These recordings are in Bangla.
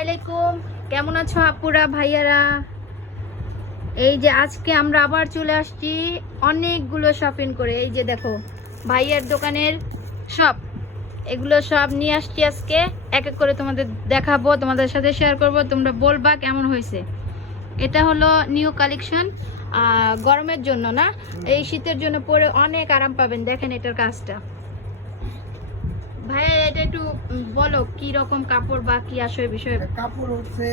আলাইকুম, কেমন আছো আপুরা ভাইয়ারা? এই যে আজকে আমরা আবার চলে আসছি অনেকগুলো শপিং করে। এই যে দেখো ভাইয়ার দোকানের সব এগুলো সব নিয়ে আসছি। আজকে এক এক করে তোমাদের দেখাবো, তোমাদের সাথে শেয়ার করব, তোমরা বলবা কেমন হয়েছে। এটা হলো নিউ কালেকশন, গরমের জন্য না, এই শীতের জন্য পরে অনেক আরাম পাবেন। দেখেন এটার কাজটা। ভাইয়া এটা একটু বলো কি রকম কাপড় বা কি আসলে বিষয়। কাপড় হচ্ছে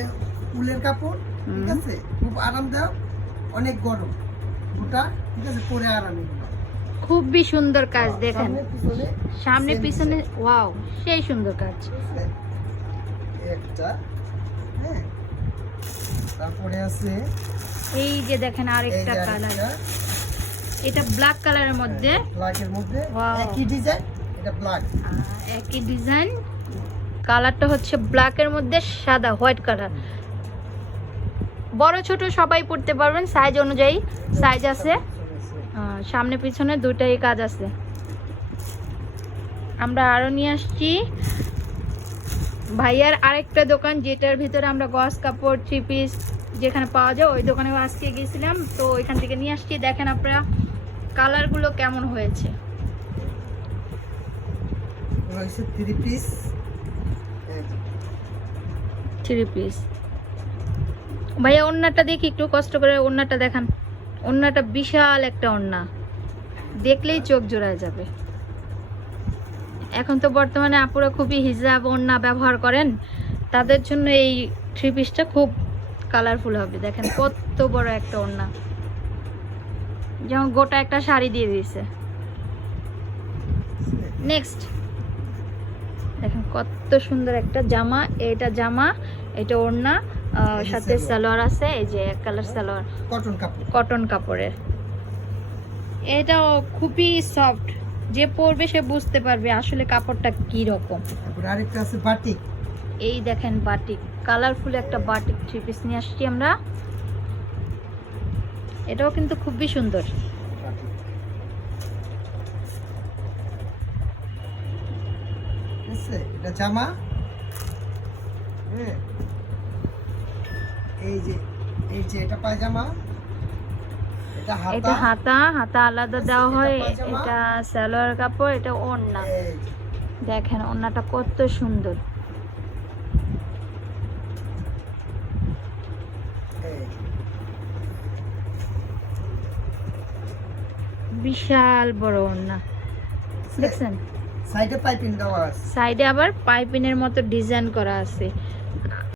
উলের কাপড়, ঠিক আছে, খুব আরামদায়ক, অনেক গরম, গোটা, ঠিক আছে, পরে আরাম। খুবই সুন্দর কাজ দেখেন, পিছনে সামনে পিছনে, ওয়াও সেই সুন্দর কাজ। একটা, হ্যাঁ, তারপরে আছে এই যে দেখেন আরেকটা কালার, এটা ব্ল্যাক কালারের মধ্যে, ব্ল্যাকের মধ্যে Wow. একই ডিজাইন, এটা ব্ল্যাক, একই ডিজাইন, কালারটা হচ্ছে ব্ল্যাকের মধ্যে সাদা হোয়াইট কালার। বড় ছোট সবাই পড়তে পারবেন, সাইজ অনুযায়ী সাইজ আছে, সামনে পিছনে দুটাই কাজ আছে। আমরা আরো নিয়ে আসছি ভাইয়ার আরেকটা দোকান, যেটার ভিতরে আমরা গস কাপড়, থ্রি পিস যেখানে পাওয়া যায়, ওই দোকানে আজকে গেছিলাম, তো ওইখান থেকে নিয়ে আসছি। দেখেন আপনারা কালারগুলো কেমন হয়েছে। থ্রি পিস, থ্রি পিস ভাইয়া ওড়নাটা দেখি একটু কষ্ট করে, ওড়নাটা দেখান। ওড়নাটা বিশাল একটা ওড়না, দেখলেই চোখ জোড়ায় যাবে। এখন তো বর্তমানে আপুরা খুবই হিজাব ওড়না ব্যবহার করেন, তাদের জন্য এই থ্রি পিসটা খুব কালারফুল হবে। দেখেন কত বড় একটা ওড়না, যেমন গোটা একটা শাড়ি দিয়ে দিয়েছে। নেক্সট দেখেন কত সুন্দর একটা জামা, এটা জামা, এটা ওড়না, সাথে সালোয়ার আছে, এই যে এক কালার সালোয়ার, কটন কাপড়, কটন কাপড়ের। এটাও খুবই সফট, যে পরবে সে বুঝতে পারবে আসলে কাপড়টা কি রকম। তারপরে আরেকটা আছে বাটিক, এই দেখেন বাটিক, কালারফুল একটা বাটিক থ্রি পিস নিয়ে আসছি আমরা। এটাও কিন্তু খুবই সুন্দর। এটা জামা, হ্যাঁ, এই যে এটা পায়জামা, এটা এটা হাতা, হাতা আলাদা দেওয়া হয়, এটা সালোয়ার কাপড়, এটা ওড়না। দেখেন ওড়নাটা কত সুন্দর, বিশাল বড় ওড়না। দেখছেন সাইডে পাইপিং দেওয়া আছে, সাইডে আবার পাইপিনের মতো ডিজাইন করা আছে।